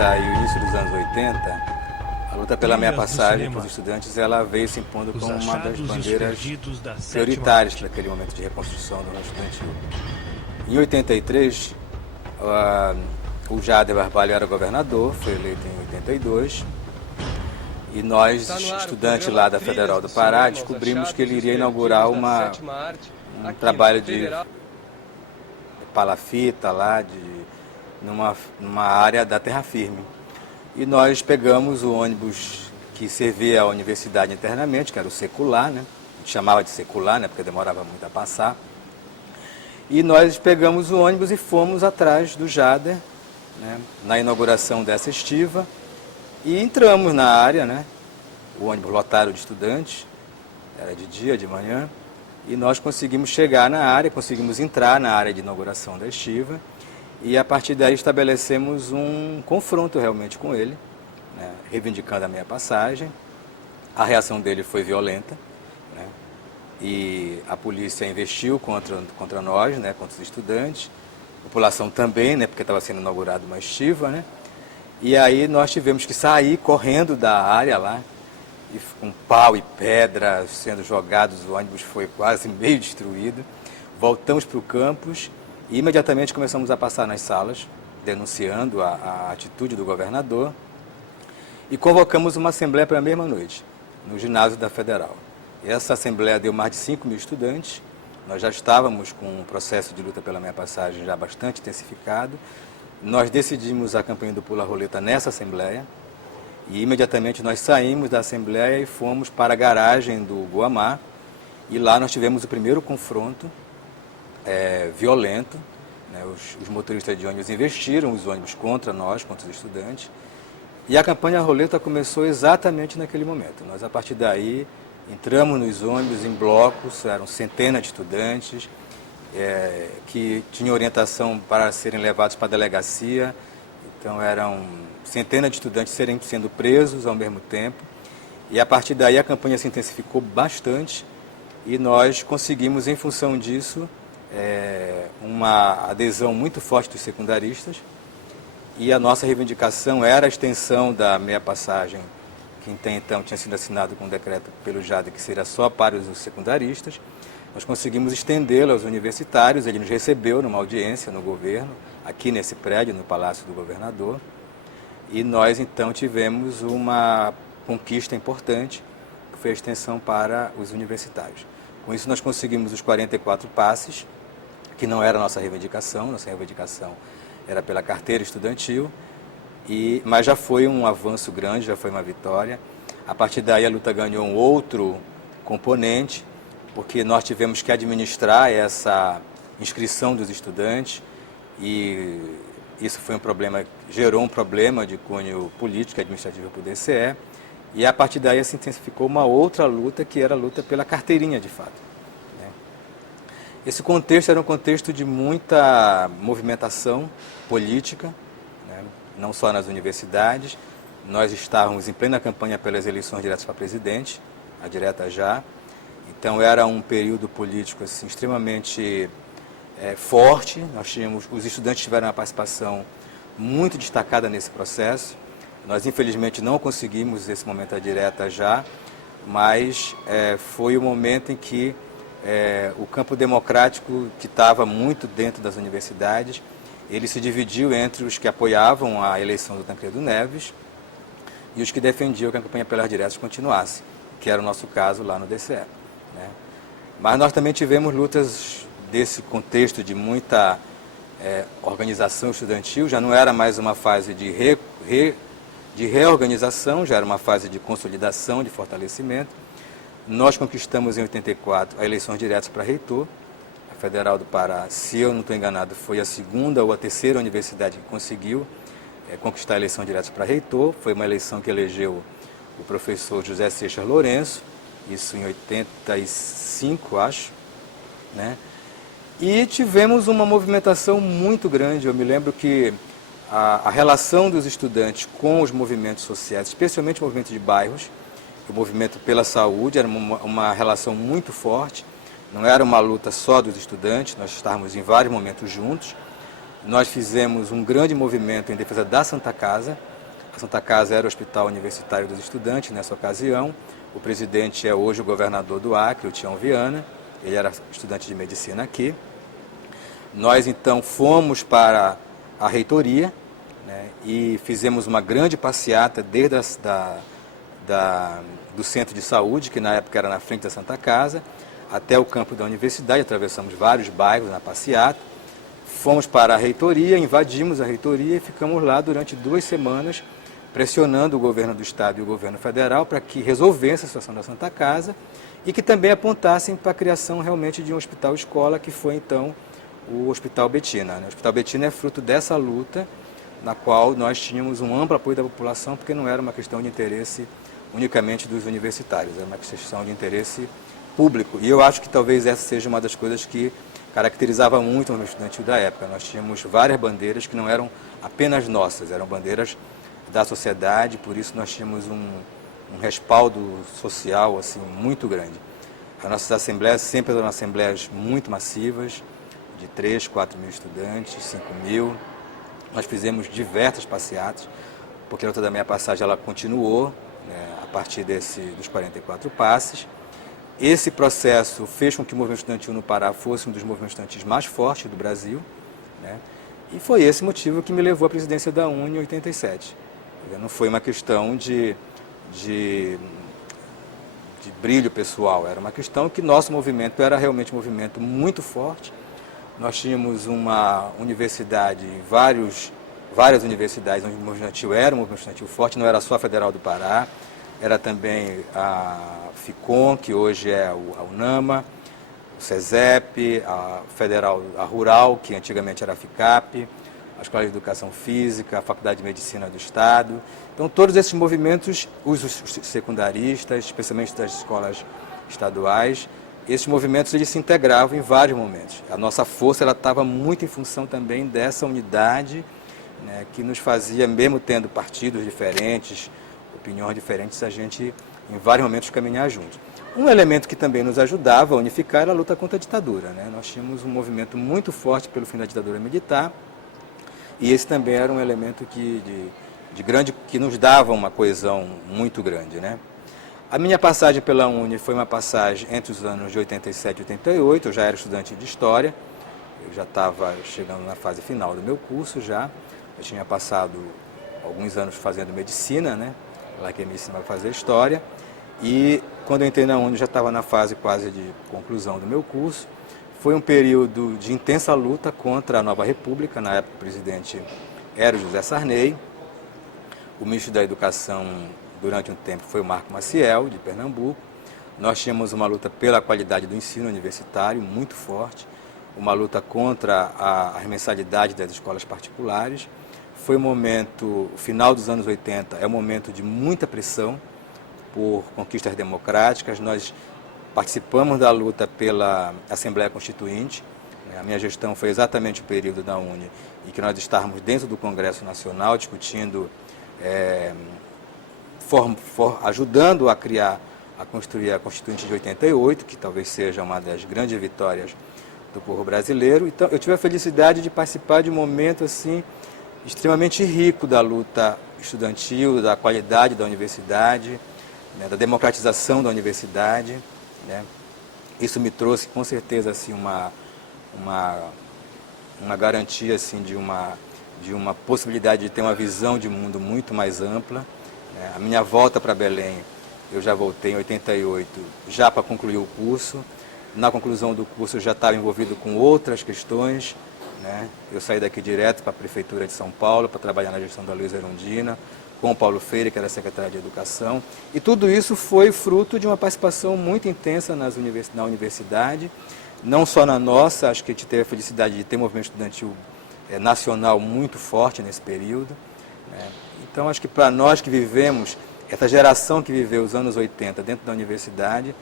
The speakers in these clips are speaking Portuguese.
e o início dos anos 80, a luta pela meia passagem para os estudantes, ela veio se impondo como uma das bandeiras prioritárias para aquele momento de reconstrução do movimento estudantil. Em 83, o Jader Barbalho era governador, foi eleito em 82, e nós, estudantes lá da Federal do Pará, descobrimos que ele iria inaugurar um trabalho de palafita lá, numa área da terra firme. E nós pegamos o ônibus que servia à universidade internamente, que era o secular, né? A gente chamava de secular, né? Porque demorava muito a passar. E nós pegamos o ônibus e fomos atrás do Jader, né? Na inauguração dessa estiva, e entramos na área, né? O ônibus lotado de estudantes, era de dia, de manhã, e nós conseguimos chegar na área, conseguimos entrar na área de inauguração da estiva, e a partir daí estabelecemos um confronto realmente com ele, né, reivindicando a meia passagem. A reação dele foi violenta, né, e a polícia investiu contra nós, né, contra os estudantes, a população também, né, porque estava sendo inaugurada uma estiva, né, e aí nós tivemos que sair correndo da área lá, e com pau e pedra sendo jogados, o ônibus foi quase meio destruído. Voltamos para o campus e imediatamente começamos a passar nas salas, denunciando a atitude do governador, e convocamos uma assembleia para a mesma noite, no ginásio da Federal. Essa assembleia deu mais de 5.000 estudantes, nós já estávamos com um processo de luta pela meia passagem já bastante intensificado, nós decidimos a campanha do Pula Roleta nessa assembleia, e imediatamente nós saímos da assembleia e fomos para a garagem do Guamá, e lá nós tivemos o primeiro confronto violento, né? Os motoristas de ônibus investiram os ônibus contra nós, contra os estudantes, e a campanha Roleta começou exatamente naquele momento. Nós, a partir daí, entramos nos ônibus em blocos, eram centenas de estudantes, que tinham orientação para serem levados para a delegacia, então eram centenas de estudantes sendo presos ao mesmo tempo, e a partir daí a campanha se intensificou bastante, e nós conseguimos, em função disso, uma adesão muito forte dos secundaristas, e a nossa reivindicação era a extensão da meia passagem, que até então tinha sido assinado com um decreto pelo Jader, que seria só para os secundaristas. Nós conseguimos estendê-lo aos universitários, ele nos recebeu numa audiência no governo, aqui nesse prédio, no Palácio do Governador, e nós então tivemos uma conquista importante, que foi a extensão para os universitários. Com isso nós conseguimos os 44 passes, que não era a nossa reivindicação era pela carteira estudantil, mas já foi um avanço grande, já foi uma vitória. A partir daí a luta ganhou um outro componente, porque nós tivemos que administrar essa inscrição dos estudantes, e isso foi gerou um problema de cunho político e administrativo para o DCE, e a partir daí se intensificou uma outra luta, que era a luta pela carteirinha de fato. Esse contexto era um contexto de muita movimentação política, né? Não só nas universidades. Nós estávamos em plena campanha pelas eleições diretas para presidente, a direta já. Então era um período político assim, extremamente forte. Os estudantes tiveram uma participação muito destacada nesse processo. Nós infelizmente não conseguimos esse momento a direta já, mas foi o momento em que o campo democrático, que estava muito dentro das universidades, ele se dividiu entre os que apoiavam a eleição do Tancredo Neves e os que defendiam que a campanha pelas diretas continuasse, que era o nosso caso lá no DCE. Né? Mas nós também tivemos lutas desse contexto de muita organização estudantil, já não era mais uma fase de reorganização, já era uma fase de consolidação, de fortalecimento. Nós conquistamos em 84 a eleições diretas para reitor. A Federal do Pará, se eu não estou enganado, foi a segunda ou a terceira universidade que conseguiu conquistar a eleição direta para reitor. Foi uma eleição que elegeu o professor José Seixas Lourenço, isso em 85, acho, né? E tivemos uma movimentação muito grande. Eu me lembro que a relação dos estudantes com os movimentos sociais, especialmente o movimento de bairros, o movimento pela saúde, era uma relação muito forte. Não era uma luta só dos estudantes, nós estávamos em vários momentos juntos. Nós fizemos um grande movimento em defesa da Santa Casa, A Santa Casa era o Hospital Universitário dos Estudantes nessa ocasião. O presidente é hoje o governador do Acre, o Tião Viana. Ele era estudante de medicina aqui. Nós, então, fomos para a reitoria, né, e fizemos uma grande passeata desde do centro de saúde, que na época era na frente da Santa Casa, até o campo da universidade. Atravessamos vários bairros na passeata. Fomos para a reitoria, invadimos a reitoria e ficamos lá durante 2 semanas, pressionando o governo do Estado e o governo federal para que resolvesse a situação da Santa Casa e que também apontassem para a criação realmente de um hospital-escola, que foi então o Hospital Betina. O Hospital Betina é fruto dessa luta, na qual nós tínhamos um amplo apoio da população, porque não era uma questão de interesse unicamente dos universitários, era uma questão de interesse público. E eu acho que talvez essa seja uma das coisas que caracterizava muito o movimento estudantil da época. Nós tínhamos várias bandeiras que não eram apenas nossas, eram bandeiras da sociedade, por isso nós tínhamos um respaldo social assim, muito grande. As nossas assembleias sempre eram assembleias muito massivas, de 3, 4 mil estudantes, 5 mil. Nós fizemos diversas passeatas, porque a luta da meia passagem ela continuou, né, a partir dos 44 passes. Esse processo fez com que o movimento estudantil no Pará fosse um dos movimentos estudantis mais fortes do Brasil, né, e foi esse motivo que me levou à presidência da UNE em 87. Não foi uma questão de brilho pessoal, era uma questão que nosso movimento era realmente um movimento muito forte. Nós tínhamos uma universidade, várias universidades onde o movimento estudantil era um movimento estudantil forte, não era só a Federal do Pará, era também a FICOM, que hoje é a UNAMA, o SESEP, a Federal, a Rural, que antigamente era a FICAP, a Escola de Educação Física, a Faculdade de Medicina do Estado. Então, todos esses movimentos, os secundaristas, especialmente das escolas estaduais, esses movimentos eles se integravam em vários momentos. A nossa força ela estava muito em função também dessa unidade, né, que nos fazia, mesmo tendo partidos diferentes, opiniões diferentes, a gente, em vários momentos, caminhar juntos. Um elemento que também nos ajudava a unificar era a luta contra a ditadura, né? Nós tínhamos um movimento muito forte pelo fim da ditadura militar, e esse também era um elemento que nos dava uma coesão muito grande, né? A minha passagem pela UNE foi uma passagem entre os anos de 87 e 88, eu já era estudante de História, eu já estava chegando na fase final do meu curso já, eu tinha passado alguns anos fazendo Medicina, né? Lá que me ensinava a fazer História, e quando eu entrei na UNE já estava na fase quase de conclusão do meu curso. Foi um período de intensa luta contra a nova república, na época o presidente era o José Sarney, o ministro da Educação durante um tempo foi o Marco Maciel, de Pernambuco. Nós tínhamos uma luta pela qualidade do ensino universitário muito forte, uma luta contra as mensalidades das escolas particulares. Foi um momento, o final dos anos 80, é um momento de muita pressão por conquistas democráticas. Nós participamos da luta pela Assembleia Constituinte. A minha gestão foi exatamente o período da UNE em que nós estávamos dentro do Congresso Nacional discutindo, ajudando a construir a Constituinte de 88, que talvez seja uma das grandes vitórias do povo brasileiro. Então, eu tive a felicidade de participar de um momento assim extremamente rico da luta estudantil, da qualidade da universidade, né, da democratização da universidade, né. Isso me trouxe com certeza assim uma garantia assim de uma possibilidade de ter uma visão de mundo muito mais ampla, né. A minha volta para Belém, eu já voltei em 88, já para concluir o curso. Na conclusão do curso eu já estava envolvido com outras questões, né. Eu saí daqui direto para a Prefeitura de São Paulo para trabalhar na gestão da Luiza Erundina, com o Paulo Freire, que era secretário de Educação. E tudo isso foi fruto de uma participação muito intensa na universidade, não só na nossa, acho que a gente teve a felicidade de ter um movimento estudantil nacional muito forte nesse período, né. Então, acho que para nós que vivemos, essa geração que viveu os anos 80 dentro da universidade,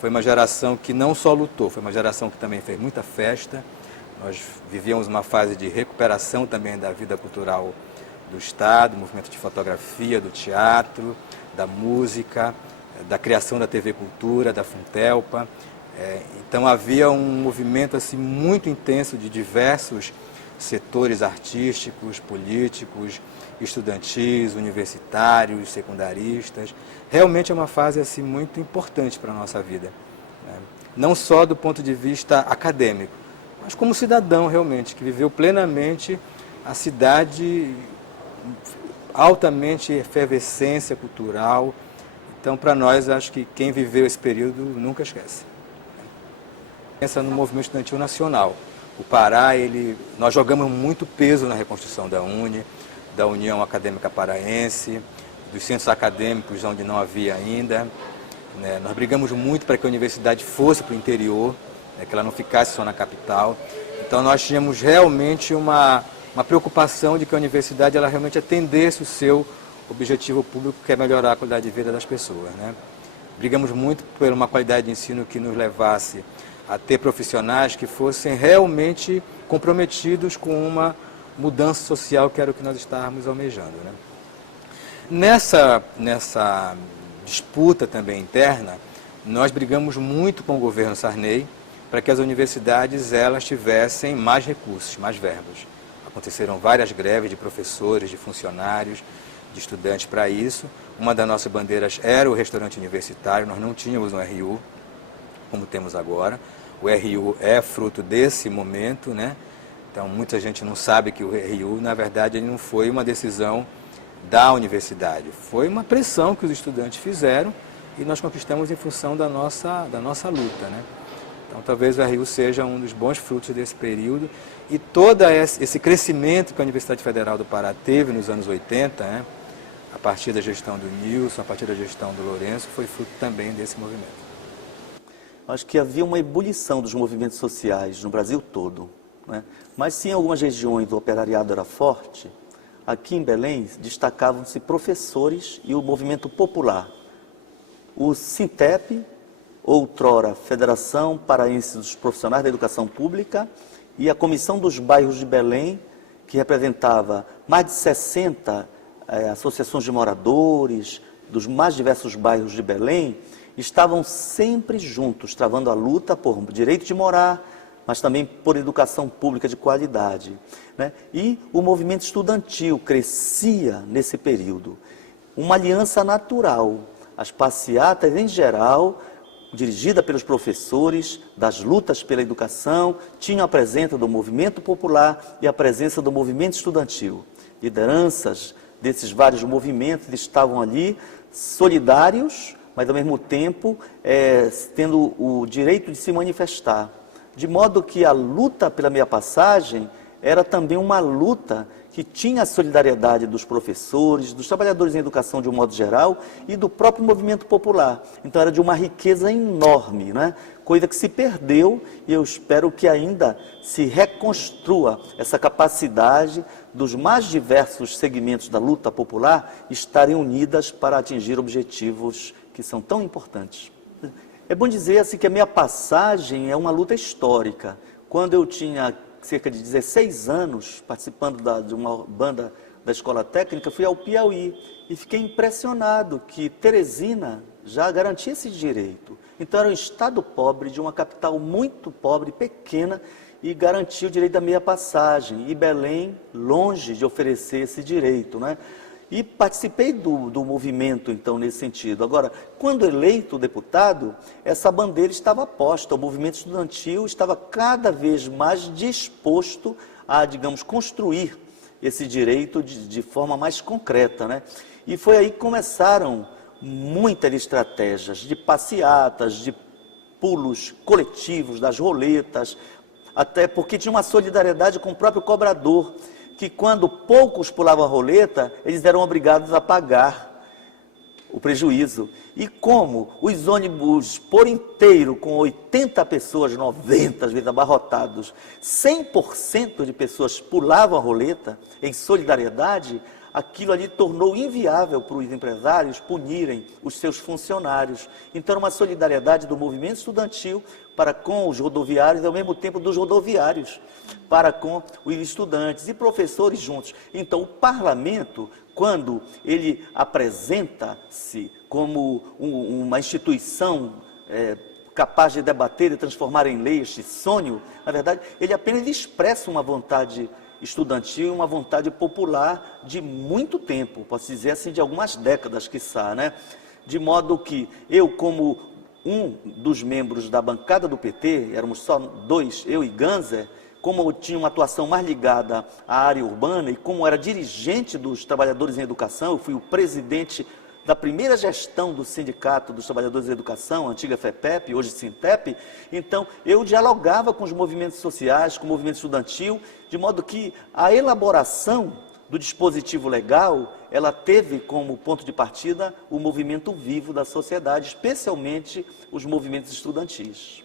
foi uma geração que não só lutou, foi uma geração que também fez muita festa. Nós vivíamos uma fase de recuperação também da vida cultural do Estado, movimento de fotografia, do teatro, da música, da criação da TV Cultura, da Funtelpa. Então havia um movimento assim, muito intenso de diversos setores artísticos, políticos, estudantis, universitários, secundaristas. Realmente é uma fase assim, muito importante para a nossa vida, né? Não só do ponto de vista acadêmico, mas como cidadão realmente, que viveu plenamente a cidade, altamente efervescência cultural. Então, para nós, acho que quem viveu esse período nunca esquece. Pensa no movimento estudantil nacional. O Pará, nós jogamos muito peso na reconstrução da UNE, da União Acadêmica Paraense, dos centros acadêmicos onde não havia ainda, né? Nós brigamos muito para que a universidade fosse para o interior, né? Que ela não ficasse só na capital. Então, nós tínhamos realmente uma preocupação de que a universidade ela realmente atendesse o seu objetivo público, que é melhorar a qualidade de vida das pessoas, né? Brigamos muito por uma qualidade de ensino que nos levasse a ter profissionais que fossem realmente comprometidos com uma mudança social, que era o que nós estávamos almejando, né? Nessa disputa também interna, nós brigamos muito com o governo Sarney para que as universidades elas tivessem mais recursos, mais verbas. Aconteceram várias greves de professores, de funcionários, de estudantes para isso. Uma das nossas bandeiras era o restaurante universitário, nós não tínhamos um RU, como temos agora. O RU é fruto desse momento, né? Então, muita gente não sabe que o RU, na verdade, ele não foi uma decisão da universidade. Foi uma pressão que os estudantes fizeram e nós conquistamos em função da nossa luta, né? Então, talvez o RU seja um dos bons frutos desse período. E todo esse crescimento que a Universidade Federal do Pará teve nos anos 80, né? A partir da gestão do Nilson, a partir da gestão do Lourenço, foi fruto também desse movimento. Acho que havia uma ebulição dos movimentos sociais no Brasil todo, né? Mas sim, em algumas regiões o operariado era forte. Aqui em Belém destacavam-se professores e o movimento popular. O Sintep, outrora Federação Paraense dos Profissionais da Educação Pública, e a Comissão dos Bairros de Belém, que representava mais de 60 associações de moradores dos mais diversos bairros de Belém, estavam sempre juntos, travando a luta por direito de morar, mas também por educação pública de qualidade, né? E o movimento estudantil crescia nesse período. Uma aliança natural. As passeatas, em geral, dirigida pelos professores, das lutas pela educação, tinham a presença do movimento popular e a presença do movimento estudantil. Lideranças desses vários movimentos estavam ali, solidários, mas ao mesmo tempo tendo o direito de se manifestar. De modo que a luta pela meia passagem era também uma luta que tinha a solidariedade dos professores, dos trabalhadores em educação de um modo geral e do próprio movimento popular. Então era de uma riqueza enorme, né? Coisa que se perdeu e eu espero que ainda se reconstrua essa capacidade dos mais diversos segmentos da luta popular estarem unidas para atingir objetivos que são tão importantes. É bom dizer assim, que a minha passagem é uma luta histórica. Quando eu tinha cerca de 16 anos, participando de uma banda da escola técnica, fui ao Piauí e fiquei impressionado que Teresina já garantia esse direito. Então era um estado pobre, de uma capital muito pobre, pequena, e garantia o direito da meia passagem. E Belém, longe de oferecer esse direito, né? E participei do movimento, então, nesse sentido. Agora, quando eleito deputado, essa bandeira estava posta, o movimento estudantil estava cada vez mais disposto a, digamos, construir esse direito de forma mais concreta, né? E foi aí que começaram muitas estratégias de passeatas, de pulos coletivos, das roletas, até porque tinha uma solidariedade com o próprio cobrador, que quando poucos pulavam a roleta, eles eram obrigados a pagar o prejuízo. E como os ônibus por inteiro, com 80 pessoas, 90 às vezes abarrotados, 100% de pessoas pulavam a roleta em solidariedade, aquilo ali tornou inviável para os empresários punirem os seus funcionários. Então, era uma solidariedade do movimento estudantil para com os rodoviários e, ao mesmo tempo, dos rodoviários para com os estudantes e professores juntos. Então, o parlamento, quando ele apresenta-se como uma instituição capaz de debater e transformar em lei este sonho, na verdade, ele apenas expressa uma vontade estudantil e uma vontade popular de muito tempo, posso dizer assim, de algumas décadas, quiçá, né? De modo que eu, como um dos membros da bancada do PT, éramos só dois, eu e Ganser, como eu tinha uma atuação mais ligada à área urbana e como era dirigente dos trabalhadores em educação, eu fui o presidente da primeira gestão do Sindicato dos Trabalhadores em Educação, a antiga FEPEP, hoje Sintep, então eu dialogava com os movimentos sociais, com o movimento estudantil, de modo que a elaboração do dispositivo legal, ela teve como ponto de partida o movimento vivo da sociedade, especialmente os movimentos estudantis.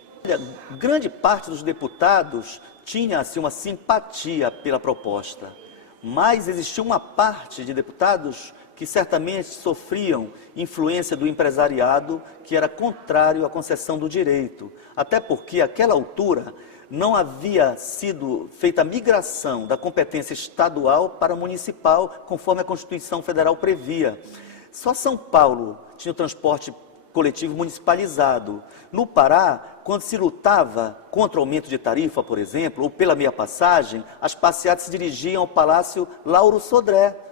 Grande parte dos deputados tinha assim, uma simpatia pela proposta, mas existia uma parte de deputados que certamente sofriam influência do empresariado, que era contrário à concessão do direito, até porque, àquela altura, não havia sido feita a migração da competência estadual para municipal, conforme a Constituição Federal previa. Só São Paulo tinha o transporte coletivo municipalizado. No Pará, quando se lutava contra o aumento de tarifa, por exemplo, ou pela meia passagem, as passeatas se dirigiam ao Palácio Lauro Sodré.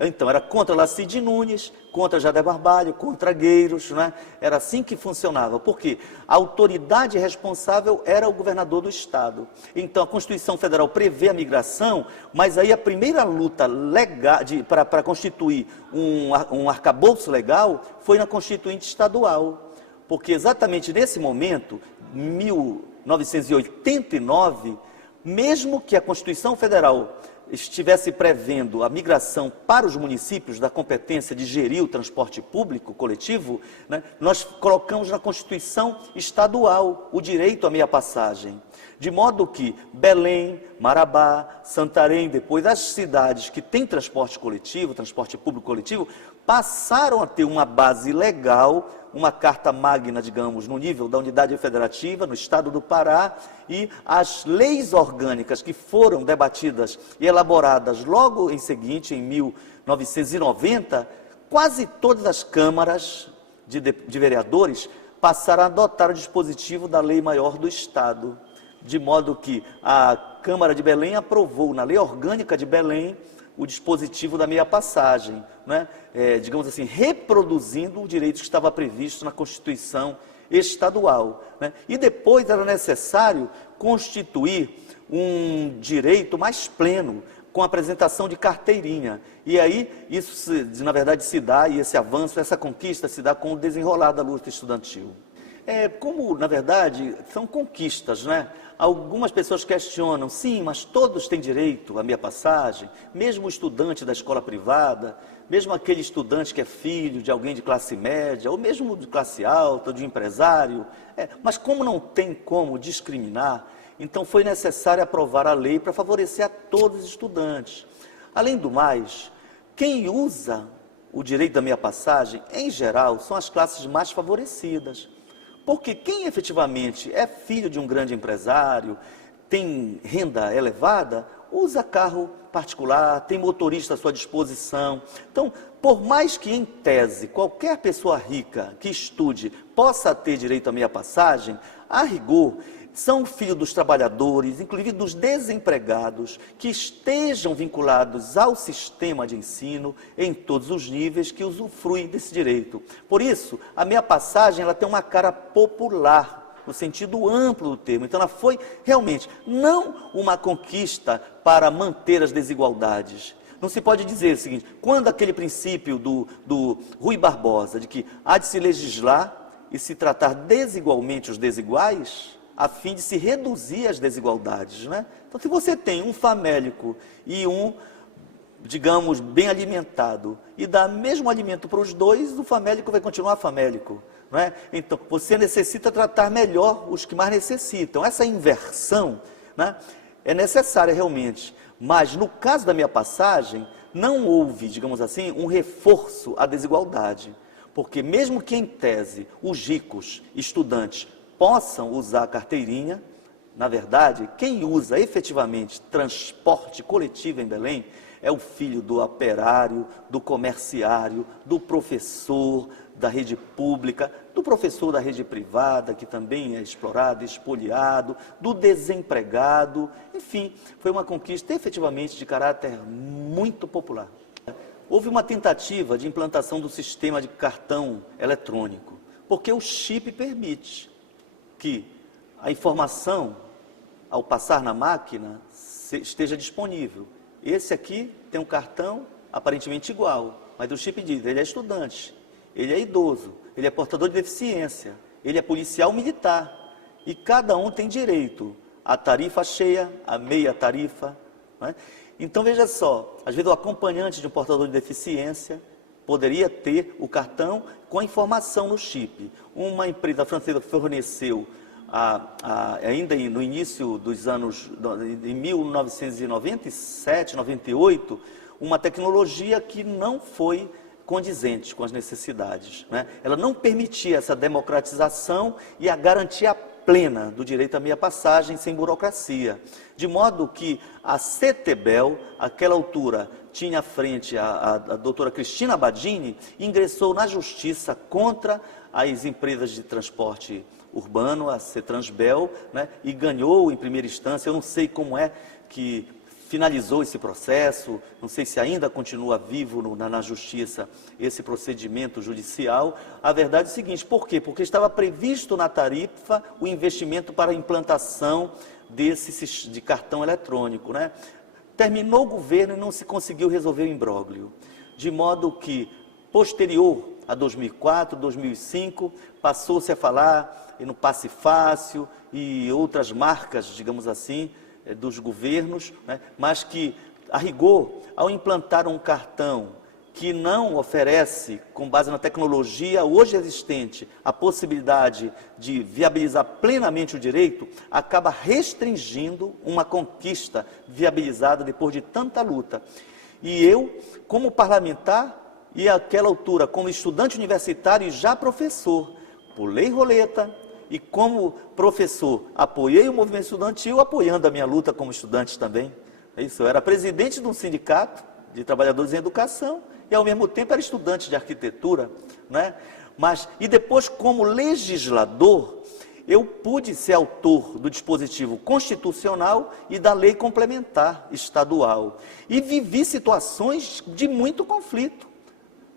Então, era contra Lacide Nunes, contra Jadé Barbalho, contra Gueiros, né? Era assim que funcionava, porque a autoridade responsável era o governador do estado. Então, a Constituição Federal prevê a migração, mas aí a primeira luta legal para constituir um arcabouço legal foi na Constituinte Estadual, porque exatamente nesse momento, 1989, mesmo que a Constituição Federal estivesse prevendo a migração para os municípios da competência de gerir o transporte público coletivo, né, nós colocamos na Constituição estadual o direito à meia passagem. De modo que Belém, Marabá, Santarém, depois as cidades que têm transporte coletivo, transporte público coletivo, passaram a ter uma base legal, uma carta magna, digamos, no nível da unidade federativa, no estado do Pará, e as leis orgânicas que foram debatidas e elaboradas logo em seguinte, em 1990, quase todas as câmaras de vereadores passaram a adotar o dispositivo da lei maior do estado, de modo que a Câmara de Belém aprovou na lei orgânica de Belém o dispositivo da meia passagem, né? Digamos assim, reproduzindo o direito que estava previsto na Constituição estadual, né? E depois era necessário constituir um direito mais pleno, com a apresentação de carteirinha. E aí, isso, na verdade, se dá, e esse avanço, essa conquista se dá com o desenrolar da luta estudantil. Como, na verdade, são conquistas, né? Algumas pessoas questionam, sim, mas todos têm direito à meia passagem, mesmo o estudante da escola privada, mesmo aquele estudante que é filho de alguém de classe média, ou mesmo de classe alta, de um empresário. Mas como não tem como discriminar, então foi necessário aprovar a lei para favorecer a todos os estudantes. Além do mais, quem usa o direito da meia passagem, em geral, são as classes mais favorecidas. Porque quem efetivamente é filho de um grande empresário, tem renda elevada, usa carro particular, tem motorista à sua disposição. Então, por mais que em tese qualquer pessoa rica que estude possa ter direito à meia passagem, a rigor, são filhos dos trabalhadores, inclusive dos desempregados, que estejam vinculados ao sistema de ensino em todos os níveis que usufruem desse direito. Por isso, a meia passagem ela tem uma cara popular, no sentido amplo do termo. Então, ela foi realmente não uma conquista para manter as desigualdades. Não se pode dizer o seguinte, quando aquele princípio do Rui Barbosa, de que há de se legislar e se tratar desigualmente os desiguais, a fim de se reduzir as desigualdades, né? Então, se você tem um famélico e um, digamos, bem alimentado, e dá mesmo alimento para os dois, o famélico vai continuar famélico, não é? Então, você necessita tratar melhor os que mais necessitam. Essa inversão, né, é necessária realmente, mas no caso da meia passagem, não houve, digamos assim, um reforço à desigualdade, porque mesmo que em tese os ricos estudantes possam usar a carteirinha, na verdade, quem usa efetivamente transporte coletivo em Belém é o filho do operário, do comerciário, do professor, da rede pública, do professor da rede privada, que também é explorado, expoliado, do desempregado, enfim, foi uma conquista efetivamente de caráter muito popular. Houve uma tentativa de implantação do sistema de cartão eletrônico, porque o chip permite que a informação, ao passar na máquina, esteja disponível. Esse aqui tem um cartão aparentemente igual, mas o chip diz, ele é estudante, ele é idoso, ele é portador de deficiência, ele é policial militar. E cada um tem direito à tarifa cheia, à meia tarifa. Né? Então, veja só, às vezes o acompanhante de um portador de deficiência poderia ter o cartão com a informação no chip. Uma empresa francesa forneceu, ainda no início dos anos, em 1997, 98, uma tecnologia que não foi condizente com as necessidades. Né? Ela não permitia essa democratização e a garantia plena do direito à meia passagem sem burocracia. De modo que a CETEBEL, àquela altura, tinha à frente a doutora Cristina Badini, ingressou na justiça contra as empresas de transporte urbano, a CETRANSBEL, né, e ganhou em primeira instância. Eu não sei como é que finalizou esse processo, não sei se ainda continua vivo na justiça esse procedimento judicial. A verdade é o seguinte, por quê? Porque estava previsto na tarifa o investimento para a implantação de cartão eletrônico, né? Terminou o governo e não se conseguiu resolver o imbróglio, de modo que, posterior a 2004, 2005, passou-se a falar no Passe Fácil e outras marcas, digamos assim, dos governos, né? Mas que, a rigor, ao implantar um cartão que não oferece, com base na tecnologia hoje existente, a possibilidade de viabilizar plenamente o direito, acaba restringindo uma conquista viabilizada depois de tanta luta. E eu, como parlamentar, e àquela altura, como estudante universitário e já professor, pulei roleta, e como professor, apoiei o movimento estudantil, apoiando a minha luta como estudante também. É isso, eu era presidente de um sindicato de trabalhadores em educação, e ao mesmo tempo era estudante de arquitetura, né? E depois, como legislador, eu pude ser autor do dispositivo constitucional e da lei complementar estadual. E vivi situações de muito conflito.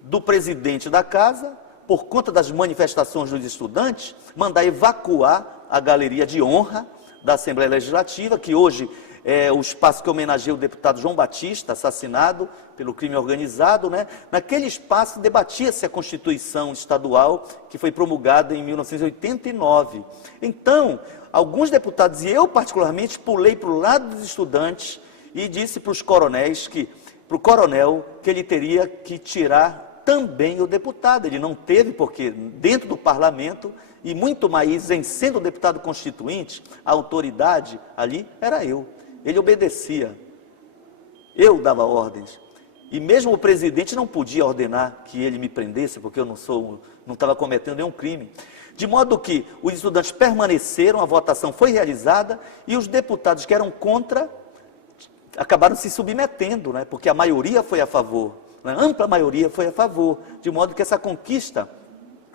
Do presidente da casa, por conta das manifestações dos estudantes, mandar evacuar a galeria de honra da Assembleia Legislativa, que hoje é o espaço que homenageia o deputado João Batista, assassinado pelo crime organizado, né? Naquele espaço debatia-se a Constituição Estadual, que foi promulgada em 1989. Então, alguns deputados, e eu particularmente, pulei para o lado dos estudantes e disse para os coronéis para o coronel, que ele teria que tirar também o deputado. Ele não teve, porque dentro do parlamento, e muito mais em sendo deputado constituinte, a autoridade ali era eu. Ele obedecia. Eu dava ordens. E mesmo o presidente não podia ordenar que ele me prendesse, porque eu não estava cometendo nenhum crime. De modo que os estudantes permaneceram, a votação foi realizada, e os deputados que eram contra acabaram se submetendo, né? Porque a maioria foi a favor, né? A ampla maioria foi a favor, de modo que essa conquista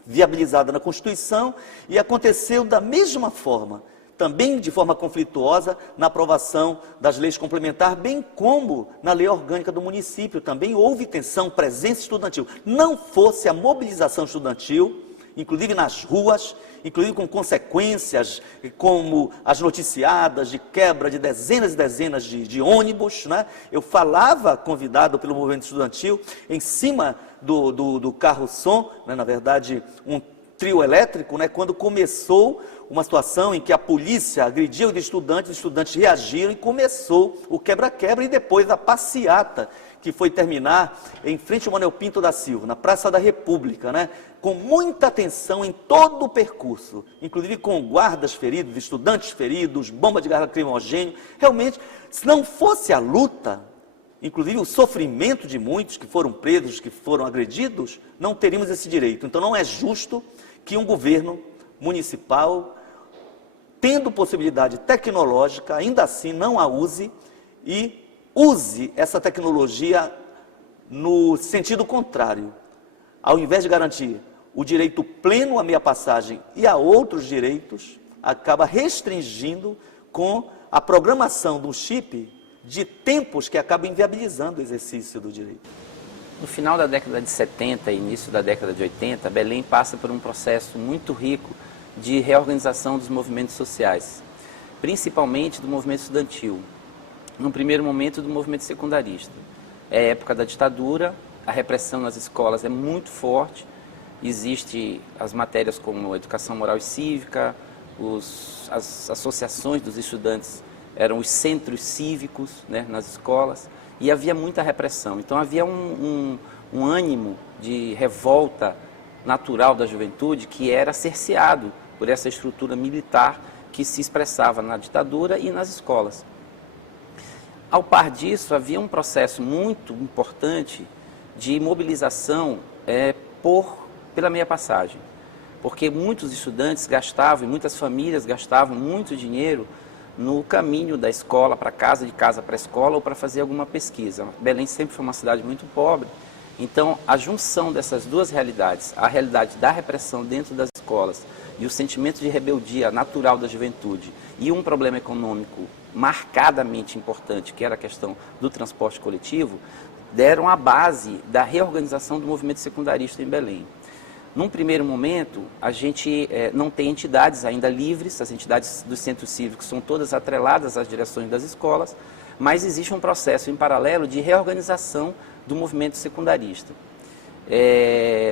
viabilizada na Constituição, e aconteceu da mesma forma, também de forma conflituosa, na aprovação das leis complementares, bem como na lei orgânica do município. Também houve tensão, presença estudantil. Não fosse a mobilização estudantil, inclusive nas ruas, inclusive com consequências como as noticiadas de quebra de dezenas e dezenas de ônibus, né? Eu falava, convidado pelo movimento estudantil, em cima do carro-som, né? Na verdade, um trio elétrico, né? Quando começou uma situação em que a polícia agrediu os estudantes reagiram e começou o quebra-quebra e depois a passeata, que foi terminar em frente ao Manuel Pinto da Silva, na Praça da República, né? Com muita atenção em todo o percurso, inclusive com guardas feridos, estudantes feridos, bomba de gás lacrimogêneo. Realmente, se não fosse a luta, inclusive o sofrimento de muitos que foram presos, que foram agredidos, não teríamos esse direito. Então não é justo que um governo municipal, tendo possibilidade tecnológica, ainda assim não a use e use essa tecnologia no sentido contrário. Ao invés de garantir o direito pleno à meia passagem e a outros direitos, acaba restringindo com a programação do chip de tempos que acabam inviabilizando o exercício do direito. No final da década de 70 e início da década de 80, Belém passa por um processo muito rico de reorganização dos movimentos sociais, principalmente do movimento estudantil, no primeiro momento do movimento secundarista. É época da ditadura, a repressão nas escolas é muito forte, existe as matérias como educação moral e cívica, as associações dos estudantes eram os centros cívicos, né, nas escolas, e havia muita repressão. Então havia um ânimo de revolta natural da juventude que era cerceado por essa estrutura militar que se expressava na ditadura e nas escolas. Ao par disso, havia um processo muito importante de mobilização pela meia passagem, porque muitos estudantes gastavam, e muitas famílias gastavam muito dinheiro no caminho da escola para casa, de casa para a escola ou para fazer alguma pesquisa. Belém sempre foi uma cidade muito pobre, então a junção dessas duas realidades, a realidade da repressão dentro das escolas e o sentimento de rebeldia natural da juventude e um problema econômico marcadamente importante, que era a questão do transporte coletivo, deram a base da reorganização do movimento secundarista em Belém. Num primeiro momento, a gente não tem entidades ainda livres, as entidades dos centros cívicos são todas atreladas às direções das escolas, mas existe um processo em paralelo de reorganização do movimento secundarista.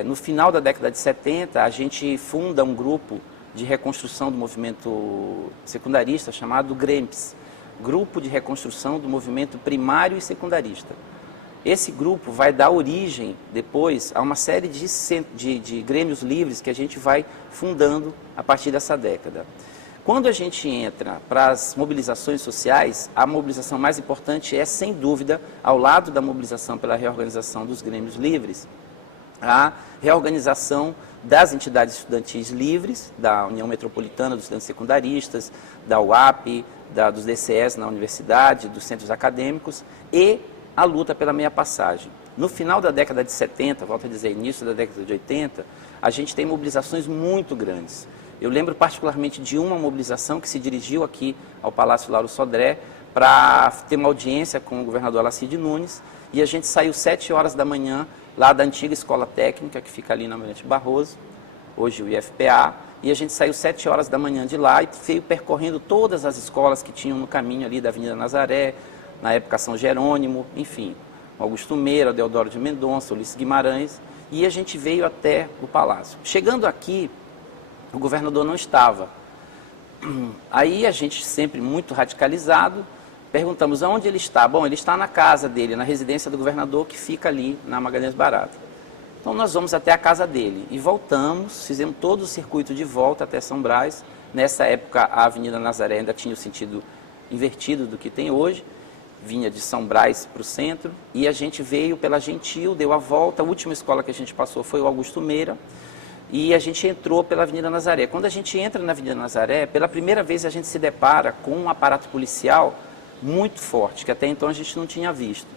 No final da década de 70, a gente funda um grupo de reconstrução do movimento secundarista chamado GREMPS, Grupo de Reconstrução do Movimento Primário e Secundarista. Esse grupo vai dar origem, depois, a uma série de grêmios livres que a gente vai fundando a partir dessa década. Quando a gente entra para as mobilizações sociais, a mobilização mais importante é, sem dúvida, ao lado da mobilização pela reorganização dos grêmios livres, a reorganização das entidades estudantis livres, da União Metropolitana dos Estudantes Secundaristas, da UAP, dos DCS na universidade, dos centros acadêmicos e a luta pela meia passagem. No final da década de 70, volto a dizer, início da década de 80, a gente tem mobilizações muito grandes. Eu lembro particularmente de uma mobilização que se dirigiu aqui ao Palácio Lauro Sodré para ter uma audiência com o governador Alacide Nunes, e a gente saiu 7 horas da manhã lá da antiga escola técnica, que fica ali na Almirante Barroso, hoje o IFPA, e a gente saiu 7 horas da manhã de lá e veio percorrendo todas as escolas que tinham no caminho ali da Avenida Nazaré, na época São Jerônimo, enfim, Augusto Meira, Deodoro de Mendonça, Ulisses Guimarães, e a gente veio até o Palácio. Chegando aqui, o governador não estava. Aí a gente, sempre muito radicalizado, perguntamos aonde ele está. Bom, ele está na casa dele, na residência do governador, que fica ali na Magalhães Barata. Então nós vamos até a casa dele e voltamos, fizemos todo o circuito de volta até São Brás. Nessa época a Avenida Nazaré ainda tinha o sentido invertido do que tem hoje, vinha de São Brás para o centro, e a gente veio pela Gentil, deu a volta, a última escola que a gente passou foi o Augusto Meira, e a gente entrou pela Avenida Nazaré. Quando a gente entra na Avenida Nazaré, pela primeira vez a gente se depara com um aparato policial muito forte, que até então a gente não tinha visto.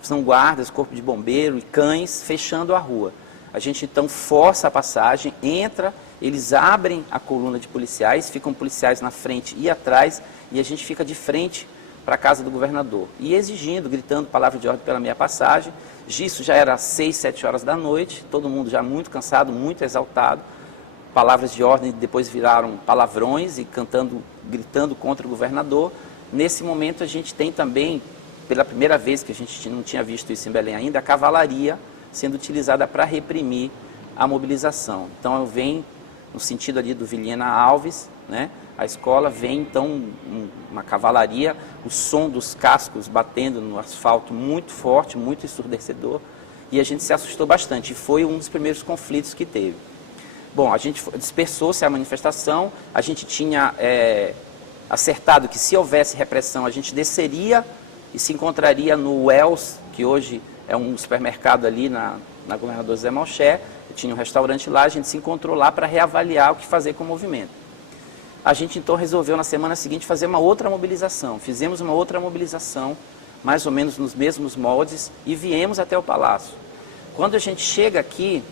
São guardas, corpo de bombeiro e cães fechando a rua. A gente então força a passagem, entra, eles abrem a coluna de policiais, ficam policiais na frente e atrás, e a gente fica de frente para a casa do governador. E exigindo, gritando palavra de ordem pela meia passagem. Isso já era 6, 7 horas da noite, todo mundo já muito cansado, muito exaltado. Palavras de ordem depois viraram palavrões e cantando, gritando contra o governador. Nesse momento a gente tem também, pela primeira vez, que a gente não tinha visto isso em Belém ainda, a cavalaria sendo utilizada para reprimir a mobilização. Então vem no sentido ali do Vilhena Alves, né? A escola, vem então uma cavalaria, o som dos cascos batendo no asfalto muito forte, muito ensurdecedor, e a gente se assustou bastante, e foi um dos primeiros conflitos que teve. Bom, a gente dispersou-se a manifestação, a gente tinha acertado que se houvesse repressão, a gente desceria e se encontraria no Wells, que hoje é um supermercado ali na Governador Zé Malcher, tinha um restaurante lá, a gente se encontrou lá para reavaliar o que fazer com o movimento. A gente então resolveu na semana seguinte fazer uma outra mobilização. Fizemos uma outra mobilização, mais ou menos nos mesmos moldes, e viemos até o Palácio. Quando a gente chega aqui,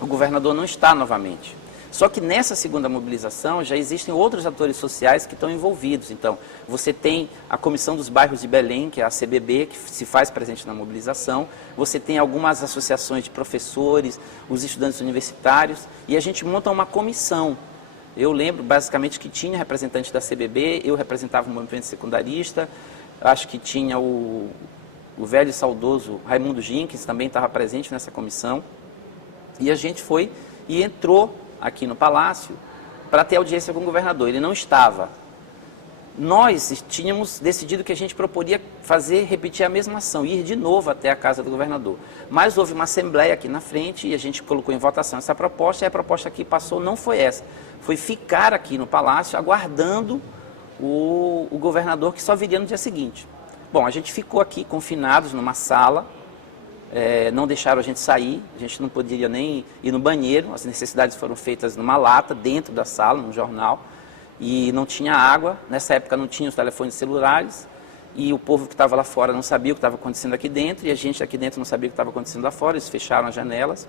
o governador não está novamente. Só que nessa segunda mobilização já existem outros atores sociais que estão envolvidos. Então, você tem a Comissão dos Bairros de Belém, que é a CBB, que se faz presente na mobilização. Você tem algumas associações de professores, os estudantes universitários, e a gente monta uma comissão. Eu lembro, basicamente, que tinha representante da CBB, eu representava o movimento secundarista, acho que tinha o velho e saudoso Raimundo Jenkins, também estava presente nessa comissão. E a gente foi e entrou aqui no Palácio para ter audiência com o governador. Ele não estava. Nós tínhamos decidido que a gente proporia repetir a mesma ação, ir de novo até a casa do governador. Mas houve uma assembleia aqui na frente e a gente colocou em votação essa proposta, e a proposta que passou não foi essa. Foi ficar aqui no Palácio aguardando o governador, que só viria no dia seguinte. Bom, a gente ficou aqui confinados numa sala, não deixaram a gente sair, a gente não podia nem ir no banheiro, as necessidades foram feitas numa lata, dentro da sala, num jornal, e não tinha água, nessa época não tinha os telefones celulares, e o povo que estava lá fora não sabia o que estava acontecendo aqui dentro, e a gente aqui dentro não sabia o que estava acontecendo lá fora, eles fecharam as janelas,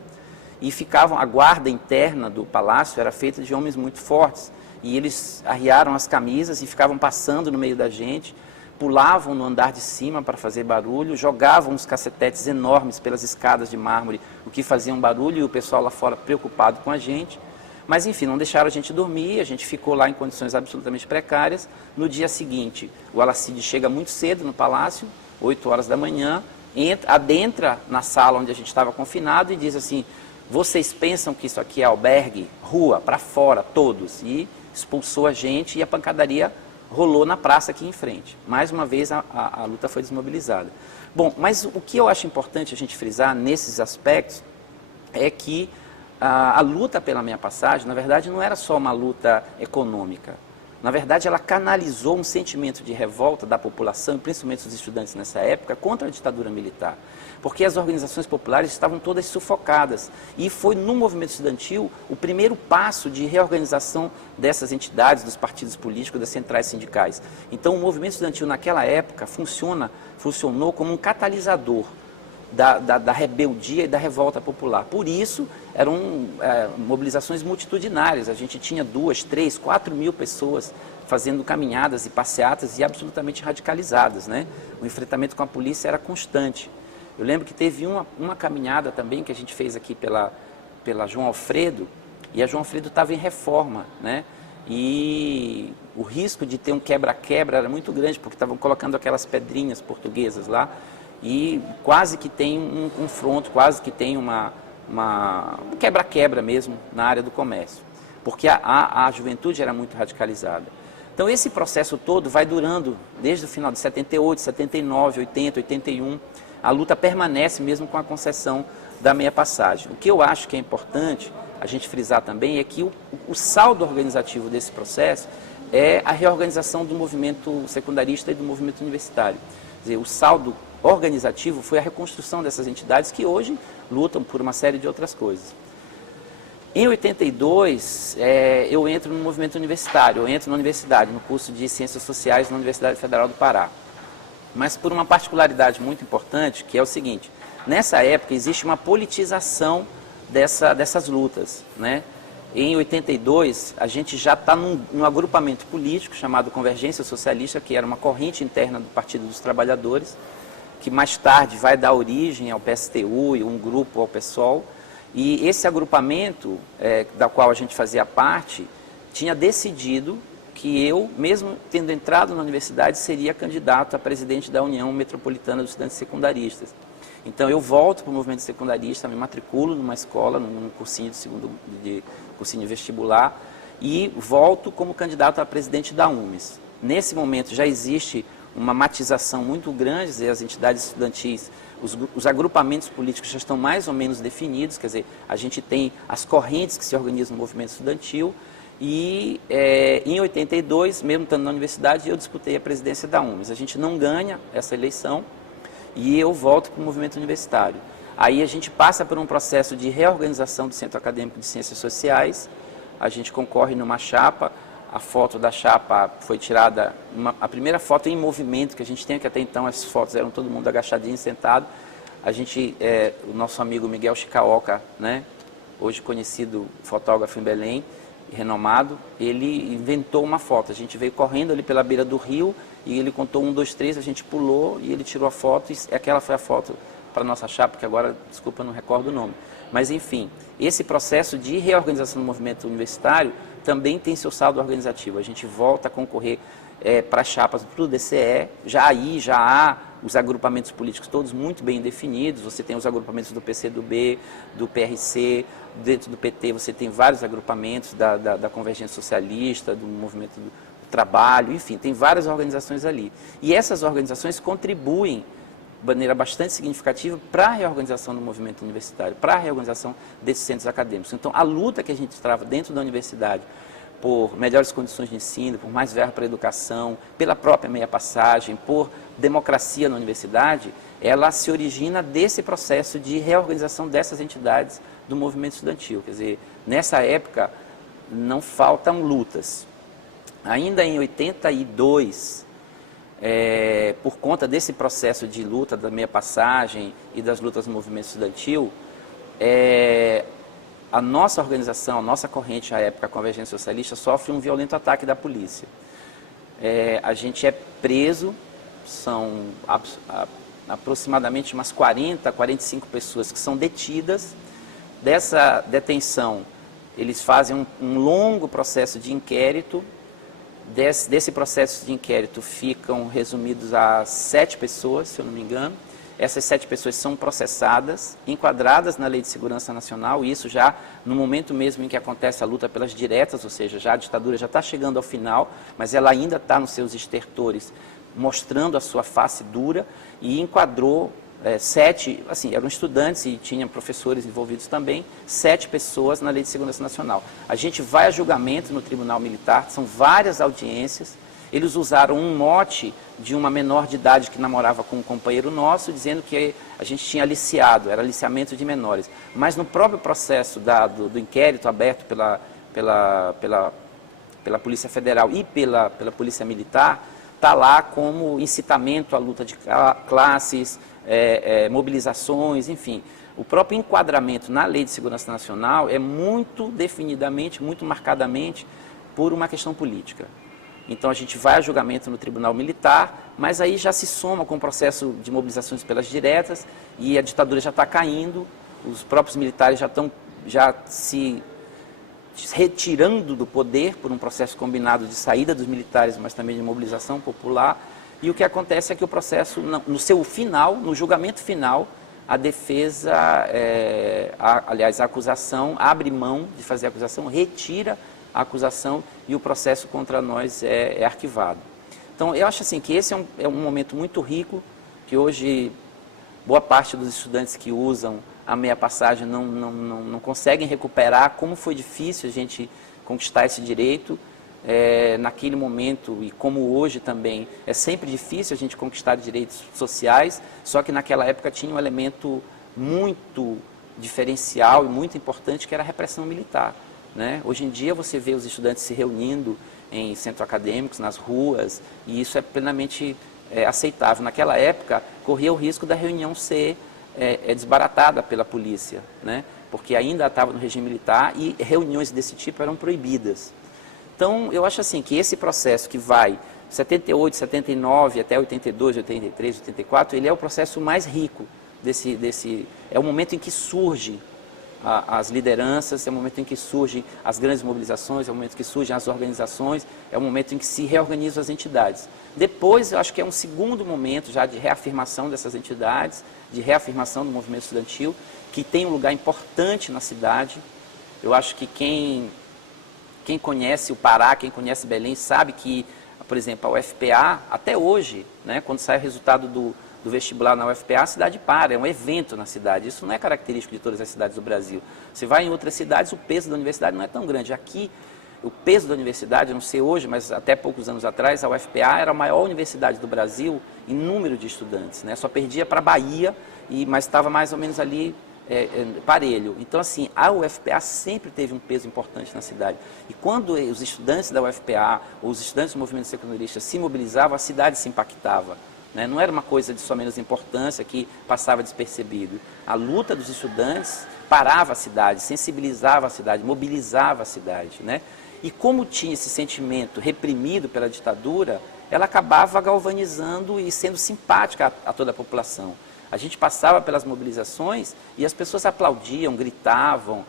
e a guarda interna do palácio era feita de homens muito fortes, e eles arriaram as camisas e ficavam passando no meio da gente, pulavam no andar de cima para fazer barulho, jogavam uns cacetetes enormes pelas escadas de mármore, o que fazia um barulho, e o pessoal lá fora preocupado com a gente. Mas, enfim, não deixaram a gente dormir, a gente ficou lá em condições absolutamente precárias. No dia seguinte, o Alacide chega muito cedo no palácio, 8 horas da manhã, adentra na sala onde a gente estava confinado e diz assim: vocês pensam que isso aqui é albergue? Rua, para fora, todos. E expulsou a gente, e a pancadaria rolou na praça aqui em frente. Mais uma vez a luta foi desmobilizada. Bom, mas o que eu acho importante a gente frisar nesses aspectos é que a luta pela minha passagem, na verdade, não era só uma luta econômica. Na verdade, ela canalizou um sentimento de revolta da população, principalmente dos estudantes nessa época, contra a ditadura militar. Porque as organizações populares estavam todas sufocadas. E foi no movimento estudantil o primeiro passo de reorganização dessas entidades, dos partidos políticos, das centrais sindicais. Então, o movimento estudantil naquela época funcionou como um catalisador da rebeldia e da revolta popular. Por isso, eram mobilizações multitudinárias. A gente tinha 2, 3, 4 mil pessoas fazendo caminhadas e passeatas e absolutamente radicalizadas, né? O enfrentamento com a polícia era constante. Eu lembro que teve uma caminhada também que a gente fez aqui pela João Alfredo, e a João Alfredo estava em reforma, né? E o risco de ter um quebra-quebra era muito grande, porque estavam colocando aquelas pedrinhas portuguesas lá, e quase que tem um confronto, quase que tem um quebra-quebra mesmo na área do comércio, porque a juventude era muito radicalizada. Então esse processo todo vai durando desde o final de 78, 79, 80, 81, a luta permanece mesmo com a concessão da meia passagem. O que eu acho que é importante a gente frisar também é que o saldo organizativo desse processo é a reorganização do movimento secundarista e do movimento universitário. Quer dizer, o saldo organizativo foi a reconstrução dessas entidades que hoje lutam por uma série de outras coisas. Em 82, eu entro no movimento universitário, eu entro na universidade, no curso de Ciências Sociais na Universidade Federal do Pará. Mas por uma particularidade muito importante, que é o seguinte: nessa época existe uma politização dessas lutas, né? Em 82, a gente já está num agrupamento político chamado Convergência Socialista, que era uma corrente interna do Partido dos Trabalhadores, que mais tarde vai dar origem ao PSTU e um grupo ao PSOL. E esse agrupamento, da qual a gente fazia parte, tinha decidido que eu, mesmo tendo entrado na universidade, seria candidato a presidente da União Metropolitana dos Estudantes Secundaristas. Então eu volto para o movimento secundarista, me matriculo numa escola, num cursinho de cursinho vestibular, e volto como candidato a presidente da UMES. Nesse momento já existe uma matização muito grande, as entidades estudantis, os agrupamentos políticos já estão mais ou menos definidos, quer dizer, a gente tem as correntes que se organizam no movimento estudantil, e em 82, mesmo estando na universidade, eu disputei a presidência da UMES. A gente não ganha essa eleição e eu volto para o movimento universitário. Aí a gente passa por um processo de reorganização do Centro Acadêmico de Ciências Sociais, a gente concorre numa chapa, a foto da chapa foi tirada, a primeira foto em movimento que a gente tem, que até então as fotos eram todo mundo agachadinho, sentado. A gente, o nosso amigo Miguel Chicaoca, né, hoje conhecido fotógrafo em Belém, renomado, ele inventou uma foto. A gente veio correndo ali pela beira do rio e ele contou 1, 2, 3, a gente pulou e ele tirou a foto e aquela foi a foto para nossa chapa, que agora, desculpa, não recordo o nome. Mas, enfim, esse processo de reorganização do movimento universitário também tem seu saldo organizativo. A gente volta a concorrer para chapas para o DCE, já há os agrupamentos políticos todos muito bem definidos. Você tem os agrupamentos do PCdoB, do PRC, dentro do PT você tem vários agrupamentos da Convergência Socialista, do Movimento do Trabalho, enfim, tem várias organizações ali. E essas organizações contribuem de maneira bastante significativa para a reorganização do movimento universitário, para a reorganização desses centros acadêmicos. Então, a luta que a gente trava dentro da universidade por melhores condições de ensino, por mais verba para a educação, pela própria meia passagem, por democracia na universidade, ela se origina desse processo de reorganização dessas entidades do movimento estudantil. Quer dizer, nessa época não faltam lutas. Ainda em 82, por conta desse processo de luta da meia passagem e das lutas do movimento estudantil, a nossa organização, a nossa corrente, à época, a Convergência Socialista, sofre um violento ataque da polícia. A gente é preso, são aproximadamente umas 40, 45 pessoas que são detidas. Dessa detenção, eles fazem um longo processo de inquérito. Desse processo de inquérito ficam resumidos a 7 pessoas, se eu não me engano. Essas 7 pessoas são processadas, enquadradas na Lei de Segurança Nacional, e isso já no momento mesmo em que acontece a luta pelas diretas, ou seja, já a ditadura já está chegando ao final, mas ela ainda está nos seus estertores, mostrando a sua face dura, e enquadrou 7, assim, eram estudantes e tinha professores envolvidos também, 7 pessoas na Lei de Segurança Nacional. A gente vai a julgamento no Tribunal Militar, são várias audiências. Eles usaram um mote de uma menor de idade que namorava com um companheiro nosso, dizendo que a gente tinha aliciado, era aliciamento de menores. Mas no próprio processo do inquérito aberto pela Polícia Federal e pela Polícia Militar, está lá como incitamento à luta de classes, mobilizações, enfim. O próprio enquadramento na Lei de Segurança Nacional é muito definidamente, muito marcadamente por uma questão política. Então, a gente vai a julgamento no Tribunal Militar, mas aí já se soma com o processo de mobilizações pelas diretas e a ditadura já está caindo, os próprios militares já estão se retirando do poder por um processo combinado de saída dos militares, mas também de mobilização popular. E o que acontece é que o processo, no seu final, no julgamento final, a defesa, aliás, a acusação abre mão de fazer a acusação, retira a acusação e o processo contra nós é arquivado. Então, eu acho assim que esse é um momento muito rico, que hoje boa parte dos estudantes que usam a meia passagem não conseguem recuperar como foi difícil a gente conquistar esse direito naquele momento, e como hoje também é sempre difícil a gente conquistar direitos sociais, só que naquela época tinha um elemento muito diferencial e muito importante, que era a repressão militar. Né? Hoje em dia você vê os estudantes se reunindo em centros acadêmicos, nas ruas, e isso é plenamente aceitável. Naquela época, corria o risco da reunião ser desbaratada pela polícia, né? Porque ainda estava no regime militar e reuniões desse tipo eram proibidas. Então, eu acho assim que esse processo que vai 78, 79 até 82, 83, 84, ele é o processo mais rico é o momento em que surge as lideranças, é o momento em que surgem as grandes mobilizações, é o momento em que surgem as organizações, é o momento em que se reorganizam as entidades. Depois, eu acho que é um segundo momento já de reafirmação dessas entidades, de reafirmação do movimento estudantil, que tem um lugar importante na cidade. Eu acho que quem conhece o Pará, quem conhece Belém, sabe que, por exemplo, a UFPA, até hoje, né, quando sai o resultado do vestibular na UFPA, a cidade para, é um evento na cidade. Isso não é característico de todas as cidades do Brasil. Você vai em outras cidades, o peso da universidade não é tão grande. Aqui, o peso da universidade, eu não sei hoje, mas até poucos anos atrás, a UFPA era a maior universidade do Brasil em número de estudantes, né? Só perdia para a Bahia, mas estava mais ou menos ali parelho. Então, assim, a UFPA sempre teve um peso importante na cidade. E quando os estudantes da UFPA, ou os estudantes do movimento secundarista se mobilizavam, a cidade se impactava. né? Não era uma coisa de só menos importância que passava despercebido. A luta dos estudantes parava a cidade, sensibilizava a cidade, mobilizava a cidade, né? E como tinha esse sentimento reprimido pela ditadura, ela acabava galvanizando e sendo simpática a toda a população. A gente passava pelas mobilizações e as pessoas aplaudiam, gritavam,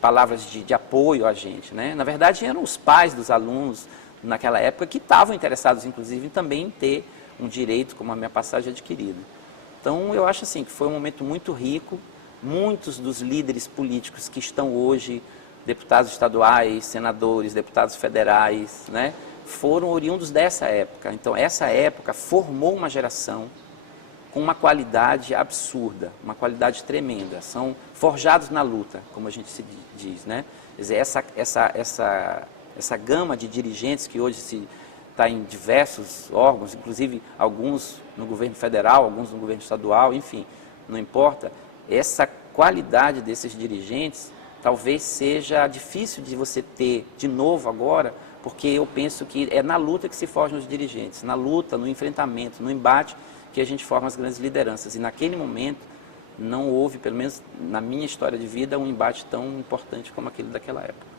palavras de apoio a gente, né? Na verdade, eram os pais dos alunos naquela época que estavam interessados, inclusive, também em ter um direito como a minha passagem adquirida. Então, eu acho assim que foi um momento muito rico. Muitos dos líderes políticos que estão hoje, deputados estaduais, senadores, deputados federais, né, foram oriundos dessa época. Então, essa época formou uma geração com uma qualidade absurda, uma qualidade tremenda. São forjados na luta, como a gente se diz, né? Quer dizer, essa gama de dirigentes que hoje está em diversos órgãos, inclusive alguns no governo federal, alguns no governo estadual, enfim, não importa. Essa qualidade desses dirigentes talvez seja difícil de você ter de novo agora, porque eu penso que é na luta que se forjam os dirigentes, na luta, no enfrentamento, no embate, que a gente forma as grandes lideranças. E naquele momento não houve, pelo menos na minha história de vida, um embate tão importante como aquele daquela época.